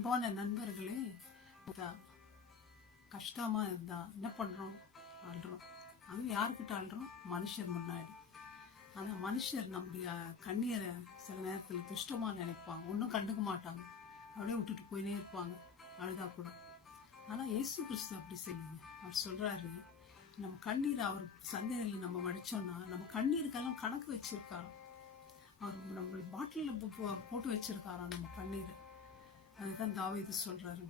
அன்பான நண்பர்களே, கஷ்டமா இருந்தா என்ன பண்றோம்? ஆள்றோம். அது யாருக்கிட்ட ஆள்றோம்? மனுஷர் முன்னாடி. ஆனா மனுஷர் நம்முடைய கண்ணீரை சில நேரத்தில் துஷ்டமா நினைப்பாங்க, ஒன்றும் கண்டுக்க மாட்டாங்க, அப்படியே விட்டுட்டு போயினே இருப்பாங்க, அழுதா கூட. ஆனா இயேசு கிறிஸ்து அப்படி செய்யுங்க. அவர் சொல்றாரு, நம்ம கண்ணீரை அவர் சந்தையில் நம்ம வடிச்சோம்னா நம்ம கண்ணீருக்கெல்லாம் கணக்கு வச்சிருக்காராம். அவர் நம்ம பாட்டில போட்டு வச்சிருக்காராம் நம்ம கண்ணீரை. அதுதான் தாவீது சொல்றாரு.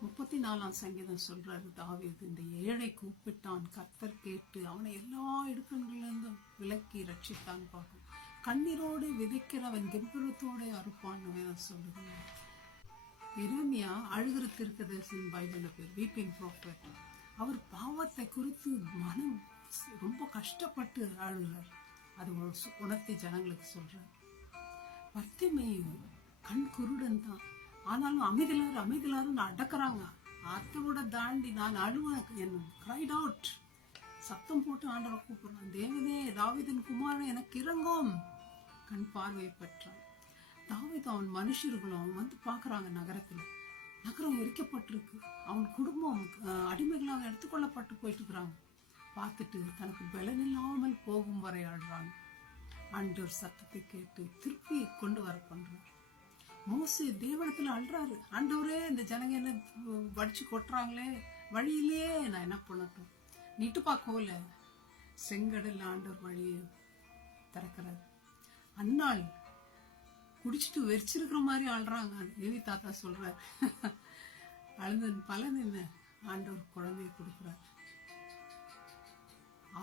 34ஆம் சங்கீதம் சொல்றாரு தாவீது, இந்த ஏழை கூப்பிட்டான், கர்த்தர் கேட்டு அவனை எல்லா இடுக்கண்களிலிருந்தும் விலக்கி ரட்சித்தான். பார்க்கும் கண்ணீரோடு விதைக்கிறவன் கெம்பீரத்தோட அறுப்பான்னு சொல்லுங்க. எரேமியா அழுகிற தீர்க்கதரிசியின் பைபிள்ல பேர் வீப்பிங் ப்ராஃபெட். அவர் பாவத்தை குறித்து மனம் ரொம்ப கஷ்டப்பட்டு அழுகிறார். அது உணர்த்தி ஜனங்களுக்கு சொல்றார். பத்திமையும் கண் குருடன் தான், ஆனாலும் அமைதிலாரும் அடக்குறாங்க. அத்தோட தாண்டி நான் அழுவேன், என் கிரைட் அவுட், சத்தம் போட்டு ஆண்டவரை கூப்பிடுறான், தேவனே தாவீதின் குமாரன் எனக்கு இறங்கும். கண் பார்வை பெற்றான். தாவீது அவன் மனுஷர்களும் வந்து பாக்குறாங்க. நகரம் எரிக்கப்பட்டிருக்கு, அவன் குடும்பம் அடிமைகளாக எடுத்துக்கொள்ளப்பட்டு போயிட்டு இருக்கிறாங்க. பார்த்துட்டு தனக்கு பலன் இல்லாமல் போகும் வரை ஆடுறாங்க. ஆண்டவர் சத்தத்தை கேட்டு திருப்பி கொண்டு வர பண்றாரு. மோசே தேவனத்துல அழுறாரு, ஆண்டவரே இந்த ஜனங்க என்ன வடிச்சு கொட்டுறாங்களே, வழியிலே நான் என்ன பண்ணட்டும்? நீட்டு பார்க்கல, செங்கடல் ஆண்டவர் வழியை திறக்கிறாரு. அந்நாள் குடிச்சிட்டு வெறிச்சிருக்கிற மாதிரி ஆள்றாங்க. தேவி தாத்தா சொல்றாரு, அழுந்தன் பலன் என்ன? ஆண்டவர் குழந்தைய கொடுக்கிறார்.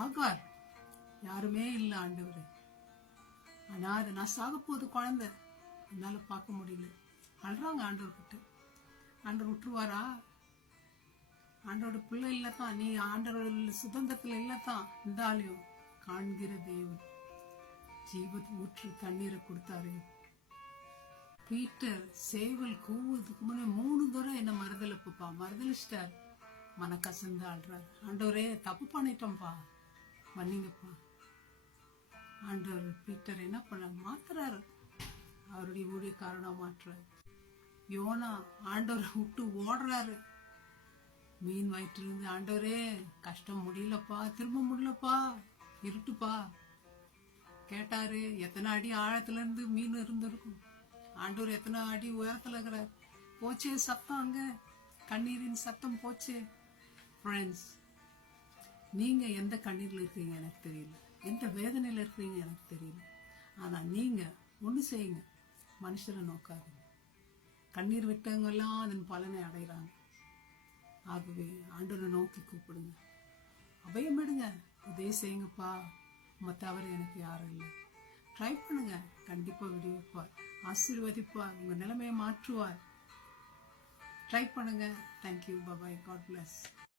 ஆகார் யாருமே இல்லை ஆண்டவர், அனாதை, நான் சாக போது குழந்தை, என்னால பார்க்க முடியல, அழுறாங்க ஆண்டவர்கிட்ட. ஆண்டவர் விட்டுருவாரா? ஆண்டோட பிள்ளை இல்லத்தான், நீ ஆண்டவரோட சுதந்திரத்துல இல்லத்தான், இருந்தாலும் காண்கிற தேவன் ஜீவ ஊற்று தண்ணீரை கொடுத்தாரு. பீட்டர் சேவல் கூவுறதுக்கு முன்னே 3 தடவை என்ன மறுதலிச்சிட்டார். மனக்கசந்து ஆள்றாரு, ஆண்டவரே தப்பு பண்ணிட்டோம்பா, மன்னிங்கப்பா. ஆண்டவர் பீட்டர் என்ன பண்ண மாத்துறாரு, அவருடைய ஊழியக்காரனா மாற்றுறாரு. யோனா ஆண்டவரை விட்டு ஓடுறாரு. மீன் வயிற்றிலிருந்து, ஆண்டவரே கஷ்டம் முடியலப்பா, திரும்ப முடியலப்பா, இருட்டுப்பா. கேட்டாரு, எத்தனை அடி ஆழத்துல இருந்து மீன் இருந்திருக்கும், ஆண்டவர் எத்தனை அடி உயரத்துல இருக்கிறார். போச்சே சத்தம், அங்க கண்ணீரின் சத்தம் போச்சே. ஃப்ரெண்ட்ஸ், நீங்க எந்த கண்ணீர்ல இருக்கீங்க எனக்கு தெரியல, எந்த வேதனையில இருக்கீங்க எனக்கு தெரியல. ஆனா நீங்க ஒண்ணு செய்யுங்க, மனுஷரை நோக்காதுங்க. கண்ணீர் விட்டவங்க எல்லாம் அதன் பலனை அடைகிறாங்க. ஆகவே ஆண்டவரை நோக்கி கூப்பிடுங்க, அபயமிடுங்க, இதே செய்யுங்கப்பா, தவிர எனக்கு யாரும் இல்லை. ட்ரை பண்ணுங்க, கண்டிப்பா விடுவிப்பார், ஆசீர்வதிப்பார், உங்க நிலைமையை மாற்றுவார். ட்ரை பண்ணுங்க. தேங்க்யூ, பாய், காட் பிளஸ்.